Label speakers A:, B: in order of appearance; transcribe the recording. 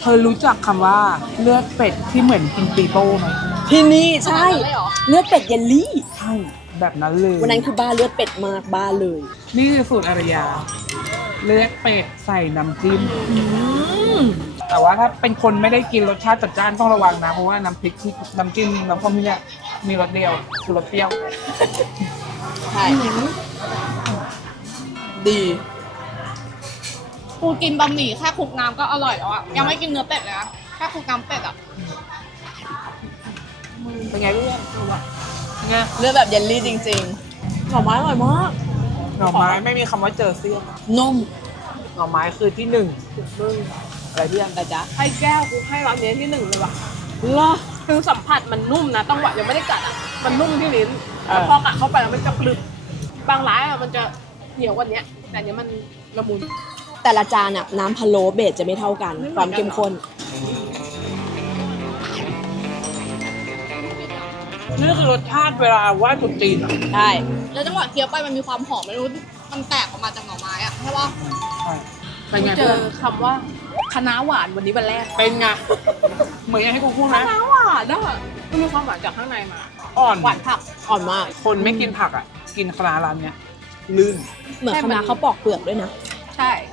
A: เธอรู้จักคำว่าเลือดเป็ดที่เหมือนกินปีโป้ไหม
B: ที่นี่ใช่เลือดเป็ดเยลลี่
A: ใช่แบบนั้นเลย
B: วันนั้นคือบ้าเลือดเป็ดมากบ้าเลย
A: นี่คือสูตรอารยา เลือดเป็ดใส่น้ำจิ้มแต่ว่าถ้าเป็นคนไม่ได้กินรสชาติจัดจ้านต้องระวังนะ เพราะว่าน้ำพริกที่น้ำจิ้มน้ำส้มที่เนี่ยมีรสเดียวคือรสเปรี้ยว
B: ใช่ดี
C: กูกินบะหมี่แค่คลุกน้ำก็อร่อยแล้วอ่ะยังไม่กินเนื้อเป็ดเลยนะแค่คลุกน้ำเป็ดอ่ะ
A: เป็นไงเพื่อนเป็นไง
B: เลือดแบบเยลลี่จริงๆหน่อไม้อร่อยมาก
A: หน่อไม้ไม่มีคำว่าเจอเสี้ยน
B: นุ่ม
A: หน่อไม้คือที่หนึ่งอะไรเพื่อน
B: แต่จ๊ะ
C: ให้แก้วกูให้ร้านนี้ที่1เลยว่ะ
B: เหรอ
C: คือสัมผัสมันนุ่มนะต้องว่ายังไม่ได้กัดอ่ะมันนุ่มที่ลิ้นแล้วพอกัดเข้าไปแล้วมันจะกรึบบางร้านอ่ะมันจะเหนียวกว่านี้แต่อันเนี้ยมันละมุน
B: แต่ละจานอะน้ำพะโล้เบสจะไม่เท่ากัน
C: ไม่เห
B: ค
C: มื
B: วา
C: อ
B: ม
C: นกัน
B: เข้มข้น
A: นี่คือรสชาติเวลาไหว้ตรุษจีนอ่ะ
B: ใช่
C: แล้วจังหวะเคี้ยวไปมันมีความหอมไม่รู้มันแตกออกมาจากหน่อไม้อ่ะใช่ป่ะ
A: ใช่เป็นไง
C: เจ
A: เพื่อ
C: อน คำว่าคะน้าหวานวันนี้วันแรก
A: เป็นไงเหมือนอย่างให้กูพูดไหม
C: คะน้าหวานอ่ะมันมีความหวานจากข้างในมา
A: อ่อน
C: หวานผัก
B: อ่อนมาก
A: คนไม่กินผักอ่ะ กินคณะร้านเนี้ยลื่น
B: เหมือน
C: ใช่
B: ค
C: มัน
B: ณะเขาปอกเปลือกด้วยนะ
C: ใช่